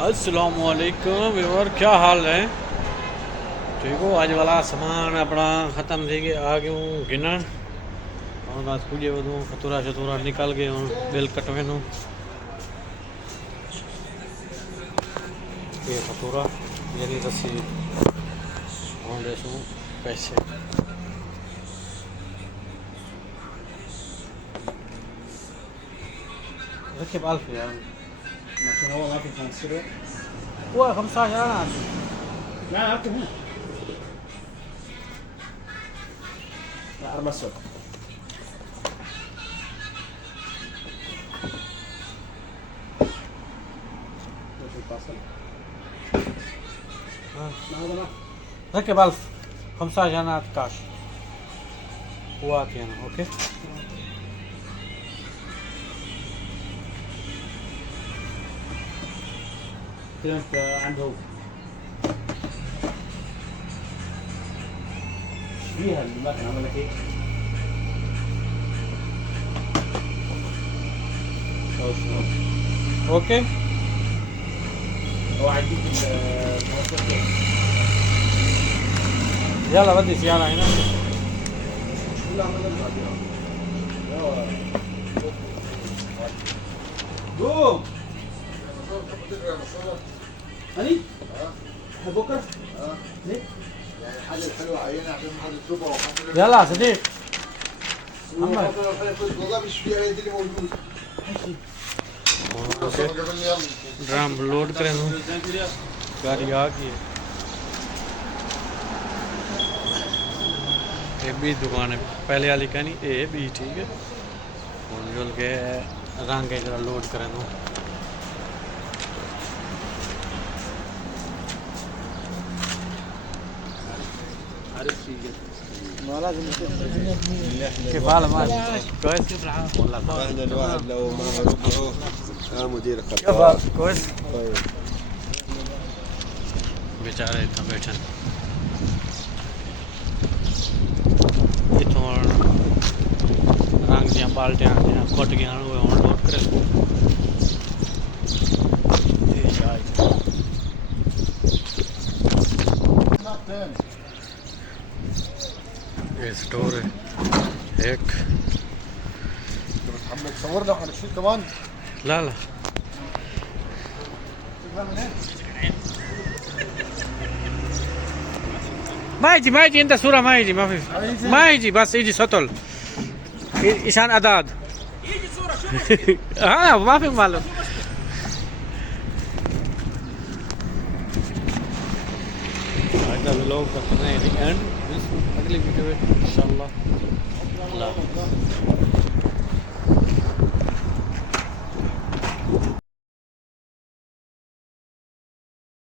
अस्सलामुअलैकुम व्यूअर, क्या हाल है? ठीक हो? आज वाला सामान अपना ख़त्म थी गए, आ गए हूँ गिनण और बस पूजे वधूँ खतूरा शतूरा निकल गए हूँ बिल कटवेनू ये खतूरा यानी रसीद और देसूँ पैसे रखिए बाल्फ यार لكن هو ما في ترانسفير. هو 15 أنا لا اكتب هنا. لا 4 اسود. ايش الفاصل؟ هذا ما ركب 1000 15 أنا كاش واتي أنا أوكي. كده انت عنده هو. فيها المكنه عمل لك ايه؟ اوكي هو هيديك المواصلات. يلا بدي سيارة هنا. لا ما قوم هني بكره ليه؟ يعني الحاجة الحلوة عينة عشان ما حد يطلبها وحد يلا صديق محمد والله مش فيها هي دي اللي موجودة. ड्रम लोड करें गाड़ी आ गई है। ये भी दुकान है पहले वाली का नहीं ये भी ठीक है और जुल के रंग जरा लोड करें दो كيف حالك مالك؟ كويس كيف الحال؟ والله اهلا الواحد لو ما ربحه مدير كيف حالك؟ كويس طيب बेचारे इतना बैठन इतों रंग दियां बाल्टियां आंदियां फट गया हुण लोड करे ये स्टोर है एक محمد صورنا على شيء كمان لا لا ما يجي انت صورة ما يجي ما يجي بس يجي سطل عشان اعداد يجي صورة شو ها ما في معلوم هذا व्लॉग करते हैं एंड अगली वीडियो में इंशाल्लाह अल्लाह